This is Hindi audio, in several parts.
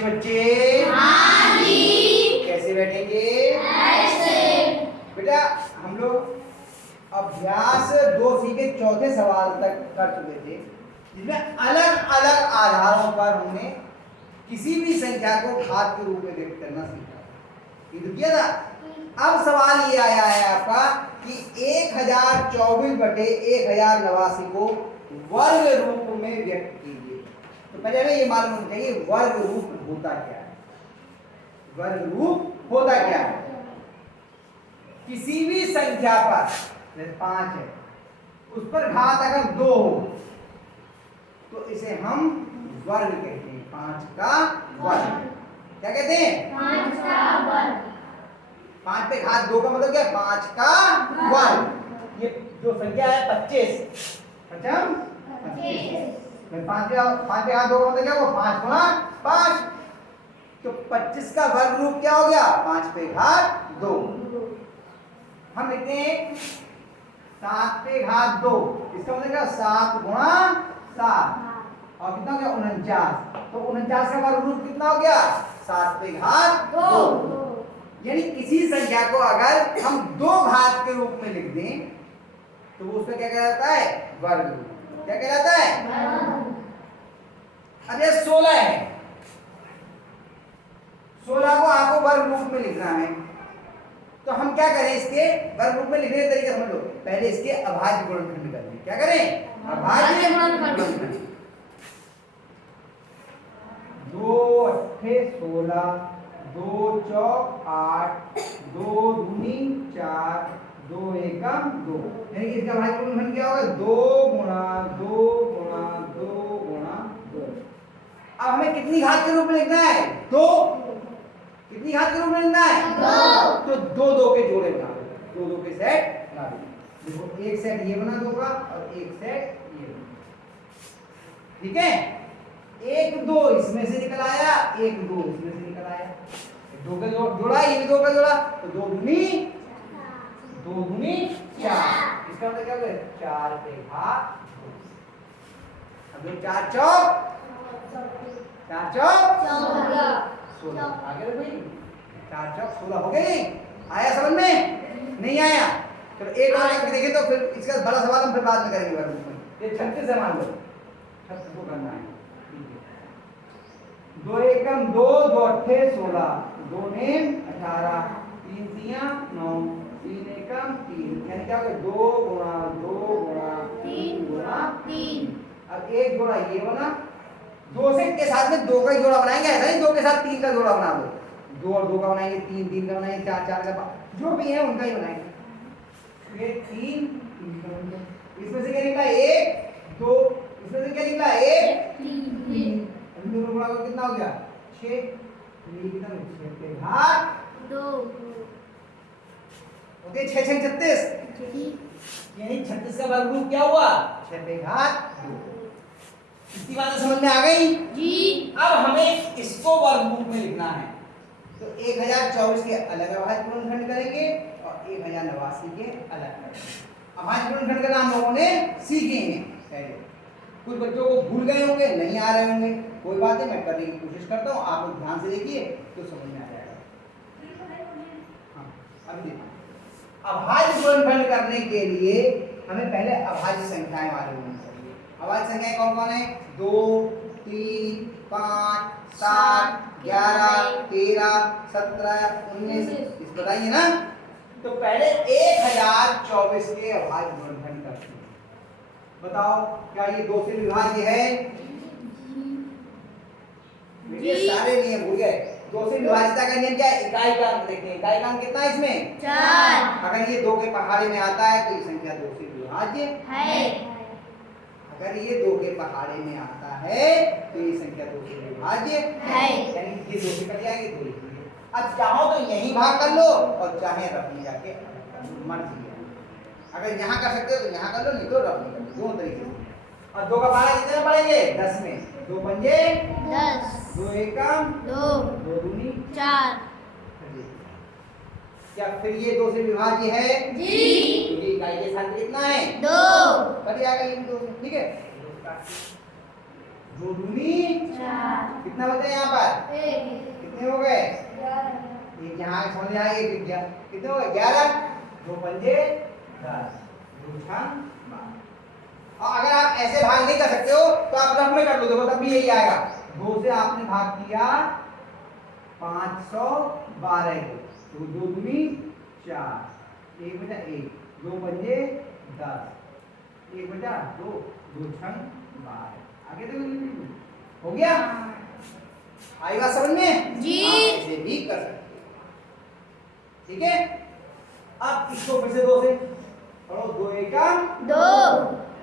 बच्चे हाँ जी। कैसे बैठेंगे? ऐसे। बेटा हम लोग अभ्यास 2C के चौथे सवाल तक कर चुके थे, जिसमें अलग अलग आधारों पर हमने किसी भी संख्या को घात के रूप में व्यक्त करना सीखा। ये तो किया था। अब सवाल ये आया है आपका कि 1024 बटे 1089 को वर्ग रूप में व्यक्त कीजिए। तो पहले हमें ये मालूम होना चाहिए वर्ग रूप होता क्या है। वर्ग रूप होता क्या है? किसी भी संख्या पर, जैसे 5 है, उस पर घात अगर 2 हो तो इसे हम वर्ग कहते हैं। 5 का वर्ग। क्या कहते हैं? 5 का वर्ग। 5 पे घात 2 का मतलब क्या है? 5 का वर्ग। ये जो संख्या है 25, अच्छा 25। 5 पे घात 2 का मतलब क्या हुआ? 5 गुणा 5। तो 25 का वर्ग रूप क्या हो गया? 5 पे घात 2। हम लिखते हैं 7 पे घात 2। इसका मतलब क्या? 7 गुणा 7 और कितना हो गया? 49। तो 49 का वर्ग रूप कितना हो गया? 7 पे घात 2। यानी किसी संख्या को अगर हम 2 घात के रूप में लिख दें तो वो उसका क्या कहलाता है? वर्ग रूप। क्या कहलाता है? अब ये 16 है, 16 को आपको वर्ग रूप में लिखना है, तो हम क्या करें? इसके वर्ग रूप में लिखने का तरीका समझ लो। पहले इसके अभाज्य गुणनखंड करें। क्या करें? अभाज्य गुणनखंड। 2 अट्ठे 16, 2 चौक 8, 2 दूनी 4, 2 एकम 2। यानी कि इसका अभाज्य गुणनखंड क्या होगा? 2 गुणा 2 गुणा 2 गुणा 2। अब हमें कितनी घात के रूप में लिखना है? 2। कितनी घात के रूप में लिखना है? 2। तो 2 2 के जोड़े बना दो, 2 2 के सेट बना दो। देखो एक सेट ये बना दूंगा और एक सेट ये बना। ठीक है? 1 2 इसमें से निकल आया, 1 2 इसमें से निकल आया। 2 का जोड़ा, ये भी 2 का जोड़ा, तो 2 दूनी 4। इसका मतलब क्या हो गया? 4 पे घात 2। अब जो 4 चौक 16। आगे देखो, 4 चौक 16 हो गई। आया समझ में? नहीं आया? चलो एक और करके देखें तो फिर इसका बड़ा सवाल हम फिर बाद में करेंगे वर्ग में। ये 36 है, मान लो 36 को करना है। 2 एकम 2, 2 अट्ठे 16, 2 नेम 18, 3 तियां 9, 3 एकम 3। यानी क्या हो गया? 2 गुणा 2 गुणा 3 गुणा 3। अब एक जोड़ा ये बना, 2 से के साथ में 2 का ही जोड़ा बनाएंगे। ऐसा नहीं 2 के साथ 3 का जोड़ा बना दो। 2 और 2 का बनाएंगे, 3 3 का बनाएंगे, 4 4 का, जो भी है उनका ही बनाएंगे। ये 3 3 का बन गया। इसमें से क्या निकला? 1 2। इसमें से क्या निकला? 1 3। अभी दोनों गुणा करके कितना हो गया? 6। ये कितना? 6 पे घात 2। ओके, 6 6 36। यानी 36 का वर्ग रूप क्या हुआ? 6 पे घात 2। इतनी बातें समझ में आ गई जी। अब हमें इसको वर्ग रूप में लिखना है, तो 1024 के अलग अभाज्य गुणनखंड करेंगे और 1089 के अलग करेंगे। अभाज्य गुणनखंड का नाम लोगों ने सीखे हैं पहले। कुछ बच्चों को भूल गए होंगे, नहीं आ रहे होंगे, कोई बात नहीं, मैं करने की कोशिश करता हूँ। आप लोग ध्यान से देखिए तो समझ में आ जाएगा। हाँ, अभी देखो, अभाज्य गुणनखंड करने के लिए हमें पहले अभाज्य संख्याएं मालूम होनी चाहिए। अभाज्य संख्याएं कौन कौन है? 2 3 5 7 11 13 17 19। इस बताइए ना। तो पहले 1024 के अभाज्य गुणनखंड करते हैं। बताओ क्या ये 2 से विभाज्य है? ये सारे नियम भूल गए। 2 से विभाज्यता का नियम क्या है? इकाई का अंक देखते हैं। इकाई का अंक कितना है इसमें? 4। अगर ये 2 के पहाड़े में आता है तो ये संख्या 2 से विभाज्य है। अगर ये 2 के पहाड़े में आता है तो ये संख्या 2 से विभाज्य है। यानी ये 2 से कट जाएगी, 2 लिख लीजिए। अब चाहो तो यहीं भाग कर लो और चाहे रफ में जाके मर्जी है। अगर यहाँ कर सकते हो तो यहाँ कर लो, नहीं तो रफ में कर लो, दोनों तरीके से। और 2 का पहाड़ा कितने में पड़ेंगे? 10 में। 2 पंजे 10, 2 एकम 2, 2 दूनी 4। क्या फिर ये 2 से विभाज्य है? जी। क्योंकि इकाई के साथ कितना है? 2। कट जाएगा ये 2 से, ठीक है। दो दूनी चार कितना होता है यहाँ पर एक कितने हो गए ग्यारह एक यहाँ समझ यहाँ एक कितने हो गए 11 दो पंजे 10 दो छंग 12। और अगर आप ऐसे भाग नहीं कर सकते हो तो आप रफ में कर लो देखो तब भी यही आएगा 2 से आपने भाग किया 512 को तो दो दूनी 4 एक बचा 1 दो पंजे 10 एक बचा 2 दो छंग 12 आगे देखो हो गया आई बात समझ में जी। आप ऐसे भी कर सकते हो ठीक है। अब इसको फिर से 2 से पढ़ो 2 एकम दो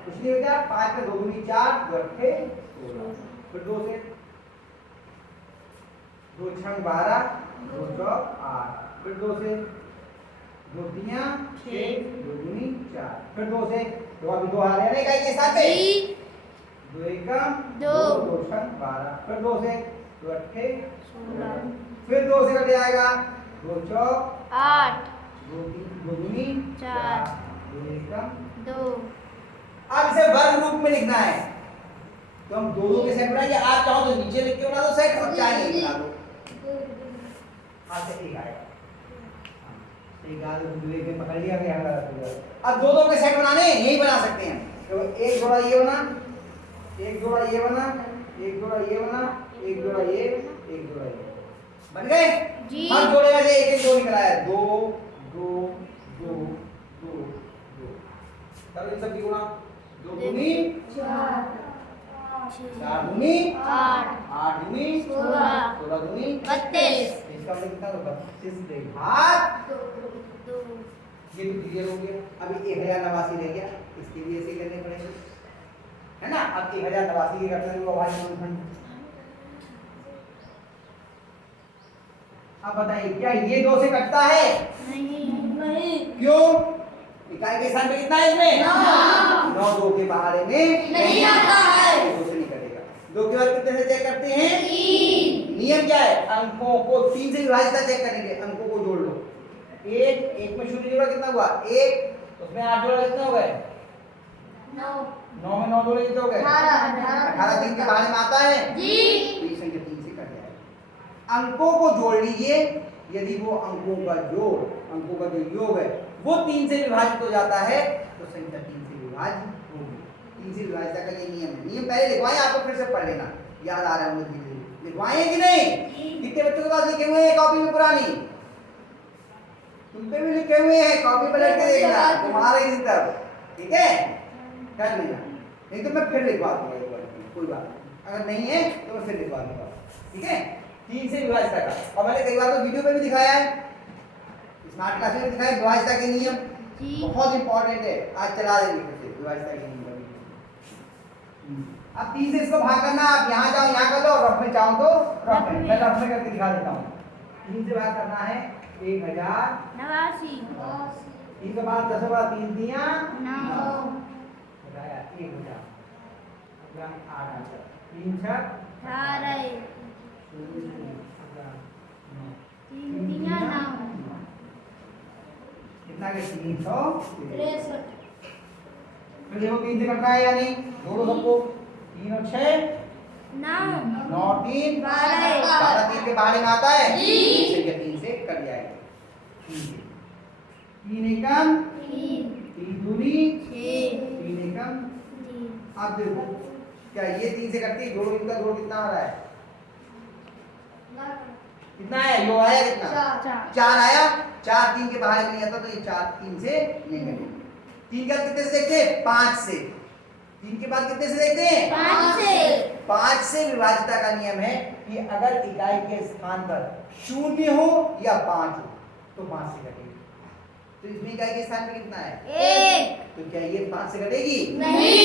कुछ नहीं बचा 5 में 2 दूनी 4 2 अट्ठे 16 फिर 2 से 2 छंग 12 2 चौक 8 फिर 2 से 2 तियां 6 2 दूनी 4 फिर 2 से तो अभी 2 आ रहे हैं ना इकाई के साथ में जी 2 एकम दो 2 छंग 12 फिर 2 से 2 अट्ठे 16 फिर 2 से कट जाएगा 2 चौक आठ 2 दूनी 4 2 एकम दो अब इसे वर्ग रूप में लिखना है तो हम दो के सेट बनाएंगे आप चाहो तो नीचे लिख के बना दो सेट और चाहे नहीं बना दो हाथ से एक आएगा एक आगे दूसरे के पकड़ लिया गया अब दो के सेट बनाने यही बना सकते हैं तो एक जोड़ा ये बना एक जोड़ा ये बना एक जोड़ा ये बना एक जोड़ा ये एक जोड़ा ये बन गए जी। हम जोड़े में से एक एक जोड़ निकला है 2 2 2 2 2 तब इन सब की गुणा 2 दूनी 4 दूनी आठ 8 दूनी 16 दूनी 32 इसका मतलब कितना होगा 32 भाग दो ये तो क्लियर हो गया। अभी 1089 रह गया इसके लिए ऐसे करने पड़ेंगे है ना। अब 1089 के करते हैं भाई गुणनखंड। अब बताइए क्या ये 2 से कटता है नहीं क्यों इकाई के स्थान पे कितना है इसमें 9 2 के बाहर में नहीं आता है 2 से नहीं कटेगा 2 के बाद कितने से चेक करते हैं तीन नियम क्या है अंकों को 3 से विभाजित चेक करेंगे अंकों को जोड़ लो एक में शून्य जोड़ा कितना हुआ 1 उसमें 8 जोड़ा कितने हो गए 9 में 9 जोड़े कितने हो गए 18 3 के बाहर में आता है जी तो ये संख्या 3 से कट जाएगा। अंकों को जोड़ लीजिए यदि वो अंकों का जोड़ अंकों का जो योग है वो 3 से विभाजित हो जाता है तो संख्या 3 से विभाजित होगी। 3 से विभाजित का ये नियम है। नियम पहले लिखवाएं आपको फिर से पढ़ लेना याद आ रहा है मुझे लिखवाएं कि नहीं कितने बच्चों के पास लिखे हुए हैं कॉपी में पुरानी तुम पे भी लिखे हुए हैं कॉपी पर लिख के देखना तुम्हारे ही तब ठीक है कर लेना नहीं तो मैं फिर लिखवा दूंगा एक बार कोई बात नहीं। अगर नहीं है तो मैं फिर लिखवा दूंगा ठीक है 3 से विभाजित का और मैंने कई बार तो वीडियो पे भी दिखाया है स्मार्ट क्लास में दिखाया विभाजित के नियम जी बहुत इंपॉर्टेंट है आज चला देंगे फिर से विभाजित के नियम अब 3 से इसको भाग करना आप यहाँ जाओ यहाँ कर लो रफ में चाहो तो रफ में मैं रफ में करके दिखा देता हूँ 3 से भाग करना है 1000 89 3 के बाद 10 बार 3 दिया 9 बताया 1000 अब 8 3 छक 18 तीन तिया 9 कितना के 300 63 फिर देखो 3 से कटता है या नहीं जोड़ो सबको 3 और 6 9 9 3 12 12 3 के बाहर में आता है जी। संख्या 3 से कट जाएगी 3 एकम 3 दूनी 3 एकम। अब देखो क्या ये 3 से कटती है जोड़ो इनका जोड़ कितना आ रहा है कितना है यो आया कितना 4 आया 4 3 के बाहर नहीं आता तो ये 4 3 से नहीं कटेगा 3 के बाद कितने से देखते हैं 5 से 3 के बाद कितने से देखते हैं 5 से विभाजिता का नियम है कि अगर इकाई के स्थान पर 0 हो या 5 हो तो 5 से कटेगी। तो इसमें इकाई के स्थान पे कितना है 1 तो क्या ये 5 से कटेगी नहीं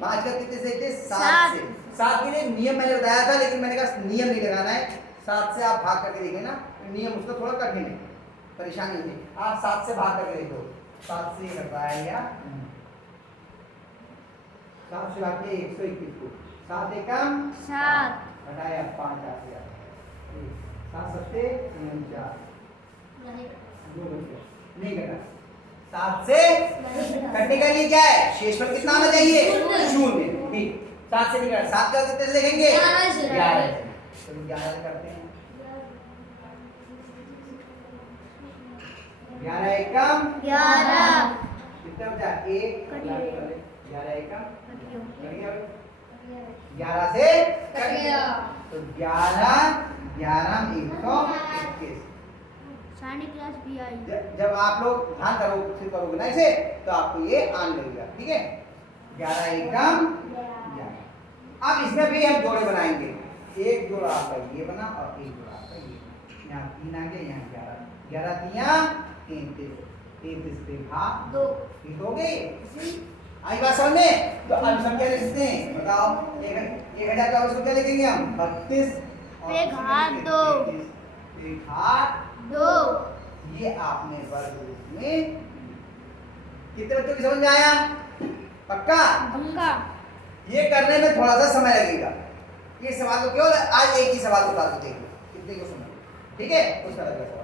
5 का कितने से देखते हैं 7 सात। से 7 के लिए नियम मैंने बताया था लेकिन मैंने कहा नियम नहीं लगाना है 7 से आप भाग करके देखें ना नियम उसका थोड़ा कठिन है परेशानी होती है आप 7 से भाग करके देखो 7 से कटता है या 7 से भाग के 121 को 7 एकम 7 घटाया 5 आ गया 7 सत्ते 4 दो बचे नहीं घटा 7 से कटने का लिए क्या है शेषफल कितना आना चाहिए शून्य। 0 ठीक 7 से निकाल 7 का कितने से लिखेंगे 11 से। 11 से। तो 11 से करते हैं 11 एकम 11 कितना बचा 1 कटिए। 11 एकम कट कट गया। गया 11 से कट गया। तो 11 11 121 साइनिक क्लास भी आई। जब आप लोग ध्यान करोगे ना इसे तो आपको ये आने लगेगा ठीक है 11 एकम 11 अब इसमें भी हम जोड़े बनाएंगे एक जोड़ा आपका ये बना और एक जोड़ा आपका ये बना। यहाँ 3 आ गया यहाँ 11 11 तिया 33 33 पे भाग 2 ठीक हो गई आई बात समझ में तो अब सब क्या लिखते हैं बताओ 1024 को क्या लिखेंगे हम 32 पे घात 2 पे घात 2 ये आपने वर्ग रूप में कितने बच्चों की समझ में आया पक्का पक्का। ये करने में थोड़ा सा समय लगेगा ये सवाल को केवल आज एक ही सवाल को बात देंगे कितने को समझ ठीक है उसका लगेगा सवाल